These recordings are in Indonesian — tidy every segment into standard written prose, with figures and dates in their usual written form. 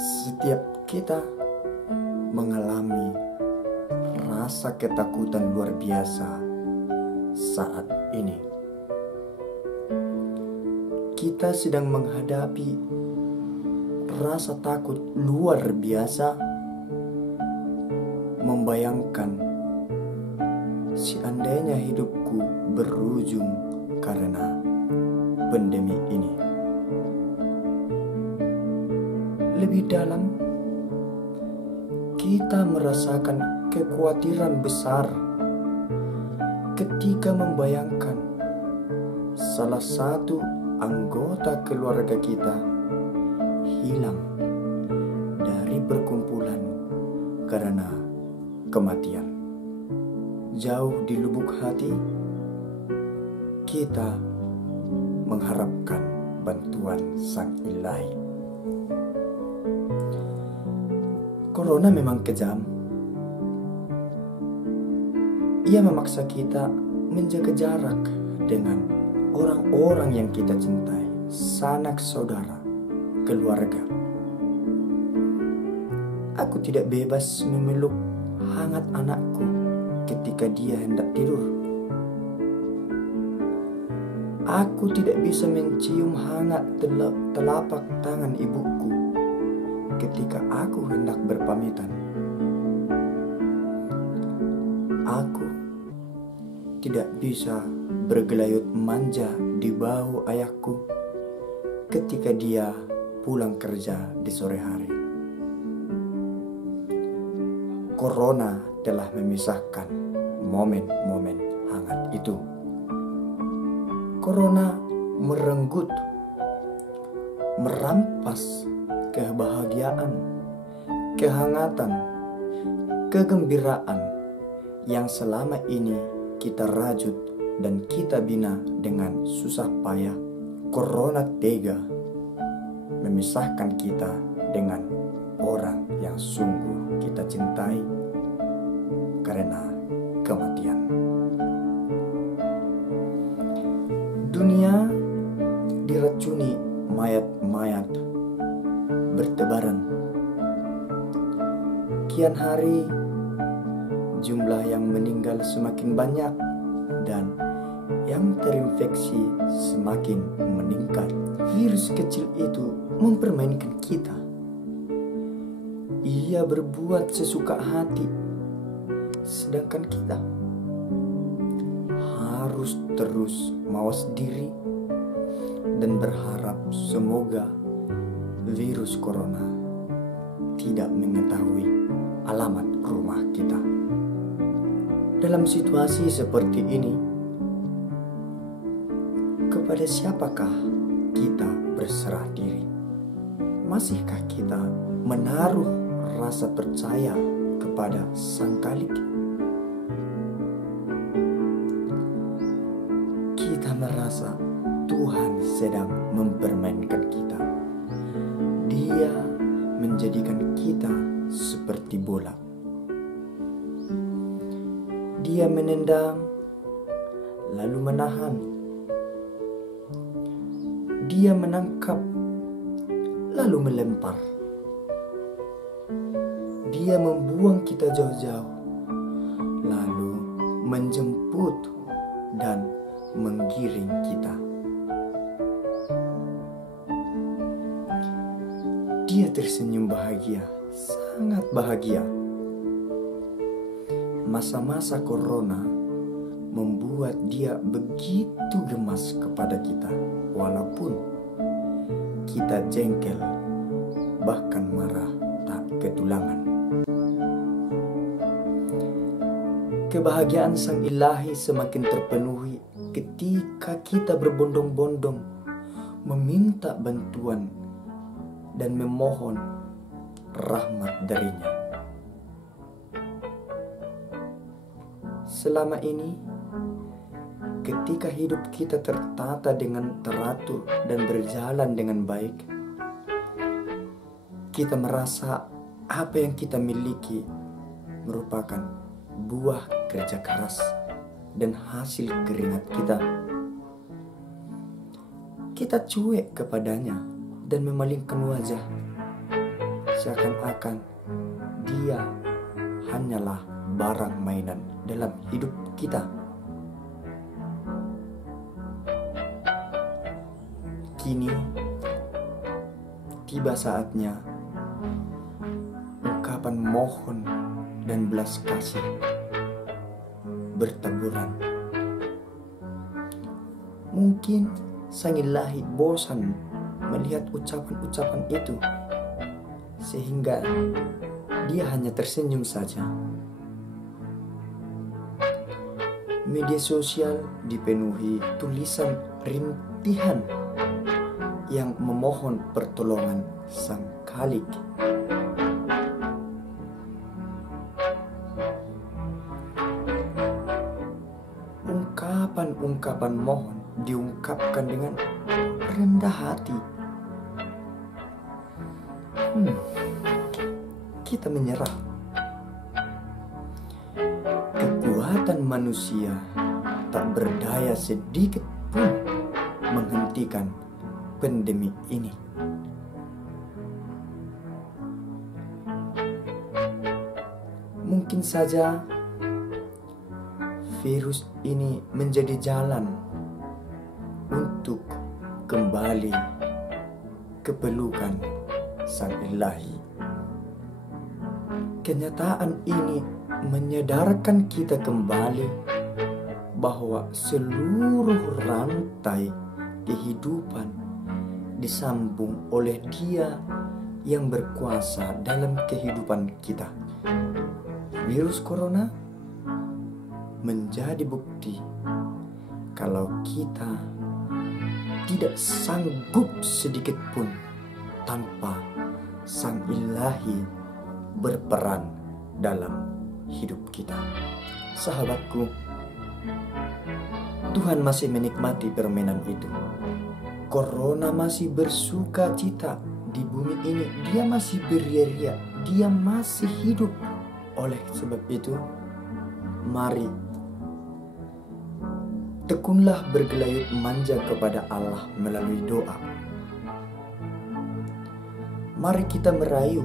Setiap kita mengalami rasa ketakutan luar biasa saat ini. Kita sedang menghadapi rasa takut luar biasa, membayangkan seandainya hidupku berujung karena pandemi ini. Lebih dalam, kita merasakan kekhawatiran besar ketika membayangkan salah satu anggota keluarga kita hilang dari perkumpulan karena kematian. Jauh di lubuk hati, kita mengharapkan bantuan Sang Ilahi. Corona memang kejam. Ia memaksa kita menjaga jarak dengan orang-orang yang kita cintai, sanak saudara, keluarga. Aku tidak bebas memeluk hangat anakku ketika dia hendak tidur. Aku tidak bisa mencium hangat telapak tangan ibuku ketika aku hendak berpamitan. Aku tidak bisa bergelayut manja di bahu ayahku ketika dia pulang kerja di sore hari. Corona telah memisahkan momen-momen hangat itu. Corona merenggut, merampas kebahagiaan, kehangatan, kegembiraan yang selama ini kita rajut dan kita bina dengan susah payah. Corona tega memisahkan kita dengan orang yang sungguh kita cintai karena kematian. Dunia diracuni mayat-mayat bertebaran. Kian hari jumlah yang meninggal semakin banyak dan yang terinfeksi semakin meningkat. Virus kecil itu mempermainkan kita. Ia berbuat sesuka hati, sedangkan kita harus terus mawas diri dan berharap semoga virus corona tidak mengetahui alamat rumah kita. Dalam situasi seperti ini, kepada siapakah kita berserah diri? Masihkah kita menaruh rasa percaya kepada Sang Khalik? Kita merasa Tuhan sedang mempermainkan kita. Dia menjadikan kita seperti bola. Dia menendang, lalu menahan. Dia menangkap, lalu melempar. Dia membuang kita jauh-jauh, lalu menjemput dan menggiring kita. Dia tersenyum bahagia, sangat bahagia. Masa-masa corona membuat dia begitu gemas kepada kita, walaupun kita jengkel, bahkan marah tak ketulangan. Kebahagiaan Sang Ilahi semakin terpenuhi ketika kita berbondong-bondong meminta bantuan dan memohon rahmat darinya. Selama ini, ketika hidup kita tertata dengan teratur dan berjalan dengan baik, kita merasa apa yang kita miliki merupakan buah kerja keras dan hasil keringat kita. Kita cuek kepadanya dan memalingkan wajah, seakan-akan dia hanyalah barang mainan dalam hidup kita. Kini tiba saatnya ungkapan mohon dan belas kasih bertaburan. Mungkin Sang Ilahi bosan melihat ucapan-ucapan itu, sehingga dia hanya tersenyum saja. Media sosial dipenuhi tulisan rintihan yang memohon pertolongan Sang Khalik. Ungkapan-ungkapan mohon diungkapkan dengan rendah hati. Kita menyerah. Kekuatan manusia tak berdaya sedikit pun menghentikan pandemi ini. Mungkin saja virus ini menjadi jalan untuk kembali ke pelukan Sang Ilahi. Kenyataan ini menyadarkan kita kembali bahwa seluruh rantai kehidupan disambung oleh Dia yang berkuasa dalam kehidupan kita. Virus corona menjadi bukti kalau kita tidak sanggup sedikit pun tanpa Sang Ilahi berperan dalam hidup kita. Sahabatku, Tuhan masih menikmati permainan itu. Corona masih bersuka cita di bumi ini. Dia masih beria-ria, dia masih hidup. Oleh sebab itu, mari tekunlah bergelayut manja kepada Allah melalui doa. Mari kita merayu,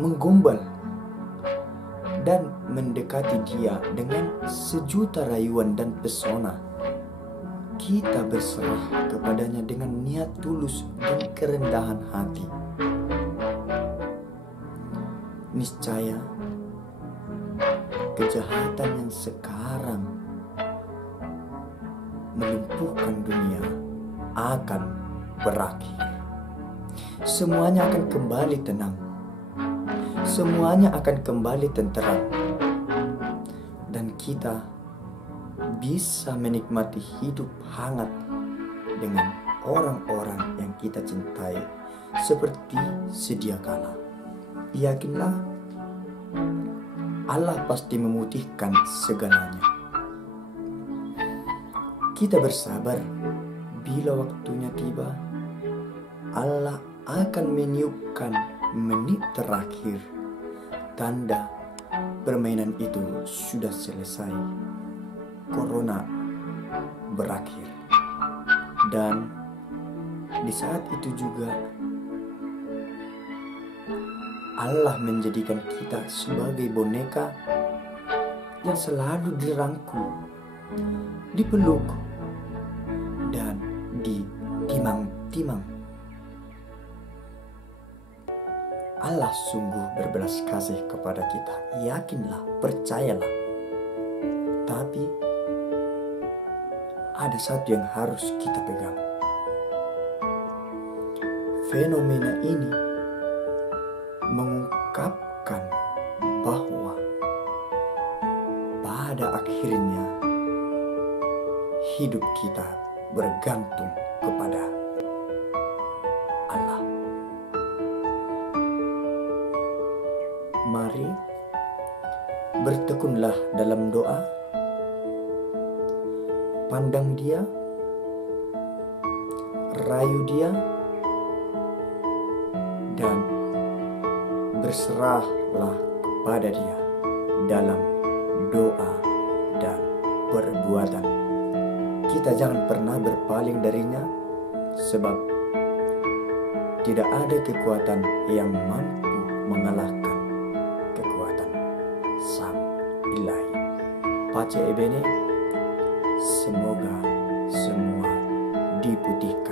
menggombal, dan mendekati Dia dengan sejuta rayuan dan pesona. Kita berserah kepadanya dengan niat tulus dan kerendahan hati. Niscaya kejahatan yang sekarang melumpuhkan dunia akan berakhir. Semuanya akan kembali tenang. Semuanya akan kembali tenteram. Dan kita bisa menikmati hidup hangat dengan orang-orang yang kita cintai seperti sedia kala. Yakinlah, Allah pasti memutihkan segalanya. Kita bersabar, bila waktunya tiba, Allah akan meniupkan menit terakhir, tanda permainan itu sudah selesai. Corona berakhir. Dan di saat itu juga Allah menjadikan kita sebagai boneka yang selalu dirangkul, dipeluk, dan ditimang-timang. Allah sungguh berbelas kasih kepada kita. Yakinlah, percayalah. Tapi ada satu yang harus kita pegang. Fenomena ini mengungkapkan bahwa pada akhirnya hidup kita bergantung kepada Allah. Mari bertekunlah dalam doa, pandang Dia, rayu Dia, dan berserahlah kepada Dia dalam doa dan perbuatan. Kita jangan pernah berpaling darinya, sebab Tidak ada kekuatan yang mampu mengalahkan kekuatan Sang Ilahi. Pace ebene, semoga semua diputihkan